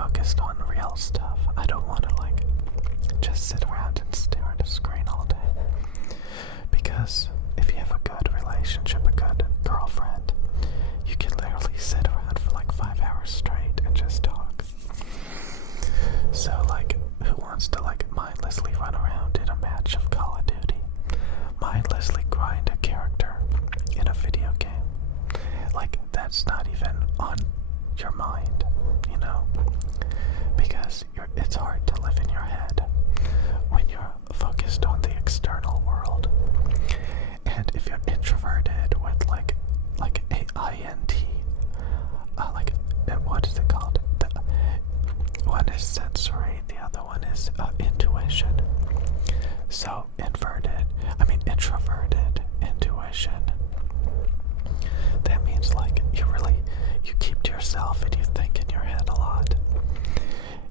focused on real stuff. I don't want to like just sit around and stare at a screen all day. Because if you have a good relationship, a good girlfriend, you can literally sit around for like 5 hours straight and just talk. So like, who wants to like mindlessly run around in a match of Call of Duty? Mindlessly grind a character in a video game? Like, that's not even on your mind, you know? Because it's hard to live in your head when you're focused on the external world. And if you're introverted with like a INT, what is it called? One is sensory, the other one is intuition. So introverted intuition. That means like you keep to yourself and you think in your head a lot.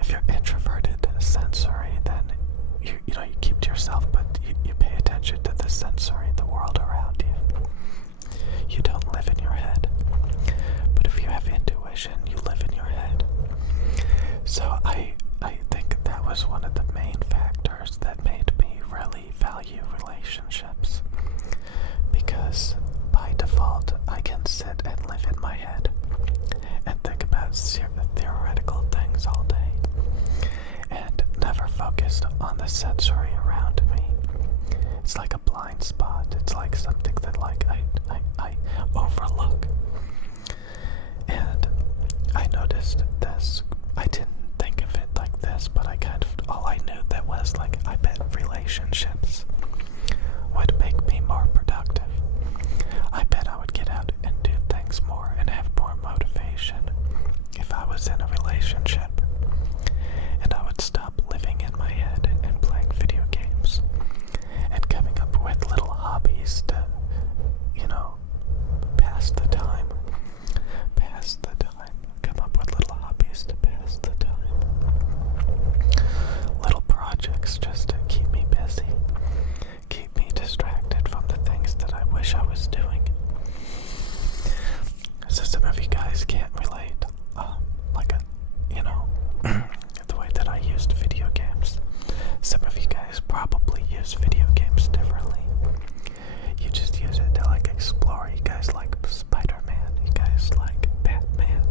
If you're introverted sensory, then you keep to yourself, but you pay attention to the sensory, the world around you. You don't live in your head. But if you have intuition, you live in your head. So I think that was one of the main factors that made me really value relationships. Because by default, I can sit and live in my head and think about theoretical things all day and never focused on the sensory around me. It's like a blind spot. It's like something that like I overlook. And I noticed this. I didn't think of it like this, but all I knew that was like, I bet relationships would make me more productive. I bet I would get out and do things more and have more motivation if I was in a relationship. And I would stop living in my head and playing video games and coming up with little hobbies to, pass the time. Come up with little hobbies to pass the time. Little projects just to keep me busy. Keep me distracted from the things that I wish I was doing. So some of you guys can't relate, the way that I used video games. Some of you guys probably use video games differently. You just use it to like explore. You guys like Spider-Man. You guys like Batman.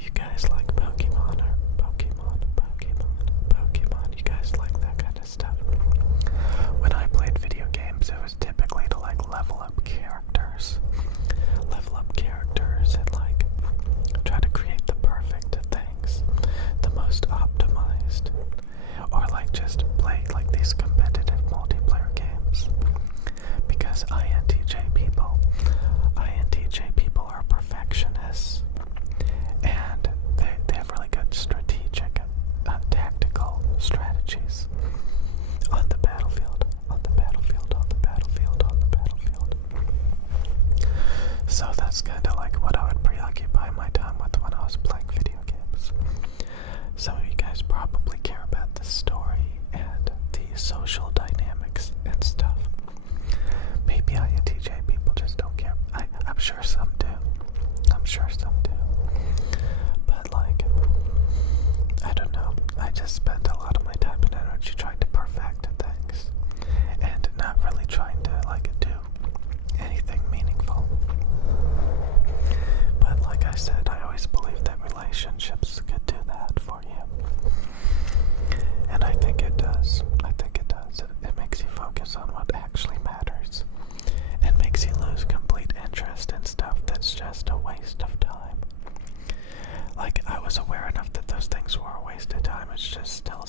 You guys like Pokemon. You guys like that kind of stuff. When I played video games, it was typically to like level up characters and like try to create the perfect things, the most optimized, or like just play like these competitive multiplayer games. Because INTJ people are perfectionists, and they have really good strategic, tactical strategies on the battlefield. So that's kind of like what I would preoccupy my time with when I was playing video games. Some of you guys probably care about the story and the social dynamics and stuff. Maybe INTJ people just don't care. I'm sure some do. But like, I don't know. I just spent a lot of my time and energy trying to perfect things and not really trying to like do anything meaningful. But like I said, I always believed that relationships could do that for you. And I think it does. It makes you focus on what actually matters. And makes you lose complete interest in stuff that's just a waste of time. Like, I was aware enough that those things were a waste of time. It's just still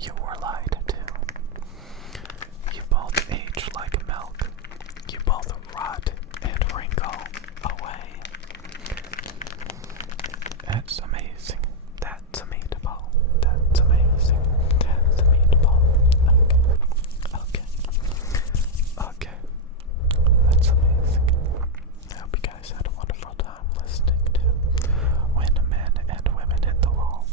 You were lied to. You both age like milk. You both rot and wrinkle away. That's amazing. That's a meatball. That's amazing. That's a meatball. Okay. Okay. That's amazing. I hope you guys had a wonderful time listening to When Men and Women Hit the Wall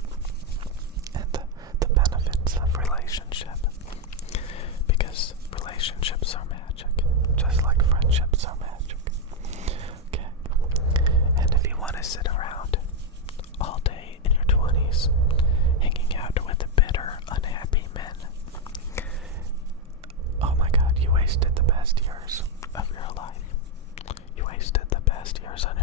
and the benefits of relationship. Because relationships are magic, just like friendships are magic. Okay. And if you want to sit around all day in your 20s, hanging out with bitter, unhappy men, oh my god, you wasted the best years of your life. You wasted the best years of